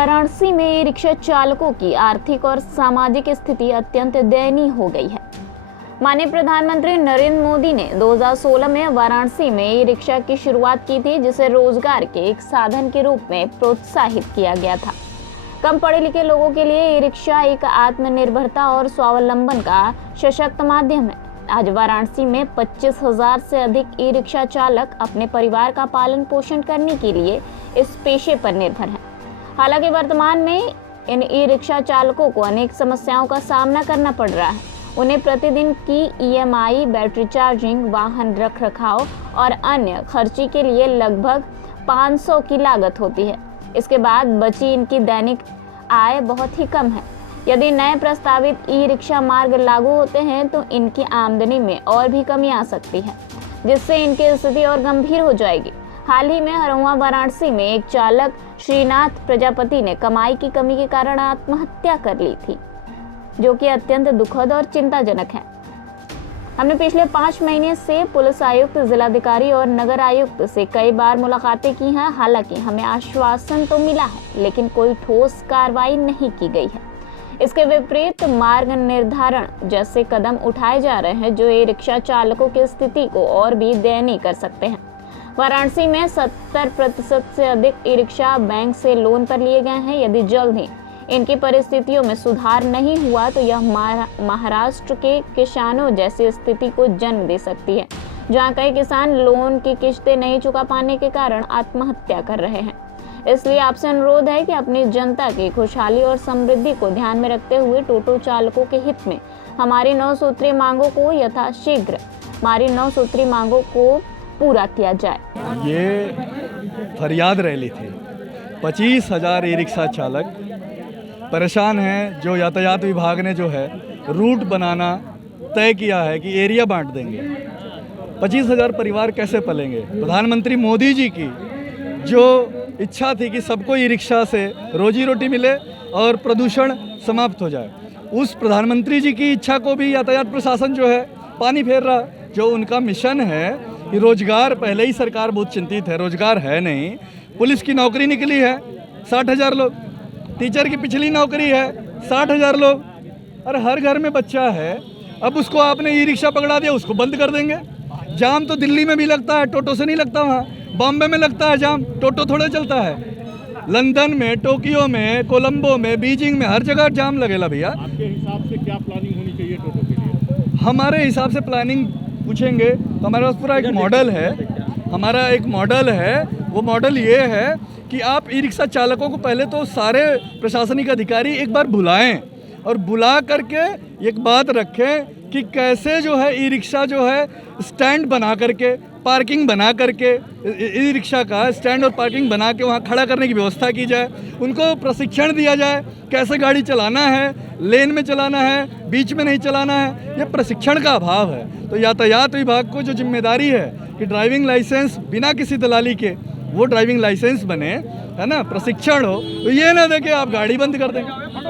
वाराणसी में e rickshaw चालकों की आर्थिक और सामाजिक स्थिति अत्यंत दयनीय हो गई है। माननीय प्रधानमंत्री नरेंद्र मोदी ने 2016 में वाराणसी में ई रिक्शा की शुरुआत की थी, जिसे रोजगार के एक साधन के रूप में प्रोत्साहित किया गया था। कम पढ़े लिखे लोगों के लिए ई रिक्शा एक आत्मनिर्भरता और स्वावलंबन का सशक्त माध्यम है। आज वाराणसी में 25,000 से अधिक ई रिक्शा चालक अपने परिवार का पालन पोषण करने के लिए इस पेशे पर निर्भर हैं। हालांकि वर्तमान में इन ई रिक्शा चालकों को अनेक समस्याओं का सामना करना पड़ रहा है। उन्हें प्रतिदिन की EMI, बैटरी चार्जिंग, वाहन रखरखाव और अन्य खर्ची के लिए लगभग 500 की लागत होती है। इसके बाद बची इनकी दैनिक आय बहुत ही कम है। यदि नए प्रस्तावित ई रिक्शा मार्ग लागू होते हैं तो इनकी आमदनी में और भी कमी आ सकती है, जिससे इनकी स्थिति और गंभीर हो जाएगी। हाल ही में हरहुआ वाराणसी में एक चालक श्रीनाथ प्रजापति ने कमाई की कमी के कारण आत्महत्या कर ली थी, जो कि अत्यंत दुखद और चिंताजनक है। हमने पिछले 5 महीने से पुलिस आयुक्त, जिलाधिकारी और नगर आयुक्त से कई बार मुलाकातें की हैं। हालांकि हमें आश्वासन तो मिला है, लेकिन कोई ठोस कार्रवाई नहीं की गई है। इसके विपरीत मार्ग निर्धारण जैसे कदम उठाए जा रहे हैं, जो ई रिक्शा चालकों की स्थिति को और भी दयनीय कर सकते हैं। वाराणसी में 70% से अधिक ई रिक्शा बैंक से लोन पर लिए गए हैं। यदि जल्द ही इनकी परिस्थितियों में सुधार नहीं हुआ तो यह महाराष्ट्र के किसानों जैसी स्थिति को जन्म दे सकती है, जहां कई किसान लोन की किश्तें नहीं चुका पाने के कारण आत्महत्या कर रहे हैं। इसलिए आपसे अनुरोध है कि अपनी जनता की खुशहाली और समृद्धि को ध्यान में रखते हुए टोटो चालकों के हित में हमारी 9 सूत्रीय मांगों को यथाशीघ्र पूरा किया जाए। ये फरियाद रैली थी। 25,000 ई रिक्शा चालक परेशान हैं। जो यातायात विभाग ने जो है रूट बनाना तय किया है कि एरिया बांट देंगे। 25,000 परिवार कैसे पलेंगे? प्रधानमंत्री मोदी जी की जो इच्छा थी कि सबको ई रिक्शा से रोजी रोटी मिले और प्रदूषण समाप्त हो जाए, उस प्रधानमंत्री जी की इच्छा को भी यातायात प्रशासन जो है पानी फेर रहा। जो उनका मिशन है कि रोजगार, पहले ही सरकार बहुत चिंतित है, रोजगार है नहीं। पुलिस की नौकरी निकली है 60,000 लोग, टीचर की पिछली नौकरी है 60,000 लोग, और हर घर में बच्चा है। अब उसको आपने ई रिक्शा पकड़ा दिया, उसको बंद कर देंगे। जाम तो दिल्ली में भी लगता है, टोटो से नहीं लगता। वहाँ बॉम्बे में लगता है जाम, टोटो थोड़े चलता है। लंदन में, टोक्यो में, कोलंबो में, बीजिंग में, हर जगह जाम लगेगा भैया। आपके हिसाब से क्या प्लानिंग होनी चाहिए टोटो के लिए? हमारे हिसाब से प्लानिंग पूछेंगे तो हमारे पास पूरा एक मॉडल है। हमारा एक मॉडल है। वो मॉडल ये है कि आप ई रिक्शा चालकों को पहले तो सारे प्रशासनिक अधिकारी एक बार बुलाएं और बुला करके एक बात रखें कि कैसे जो है ई रिक्शा जो है स्टैंड बना करके, पार्किंग बना करके, ई रिक्शा का स्टैंड और पार्किंग बना के वहाँ खड़ा करने की व्यवस्था की जाए। उनको प्रशिक्षण दिया जाए कैसे गाड़ी चलाना है, लेन में चलाना है, बीच में नहीं चलाना है। ये प्रशिक्षण का अभाव है। तो यातायात विभाग को जो जिम्मेदारी है कि ड्राइविंग लाइसेंस बिना किसी दलाली के वो ड्राइविंग लाइसेंस बने, है ना, प्रशिक्षण हो, तो ये ना दे के आप गाड़ी बंद कर दें।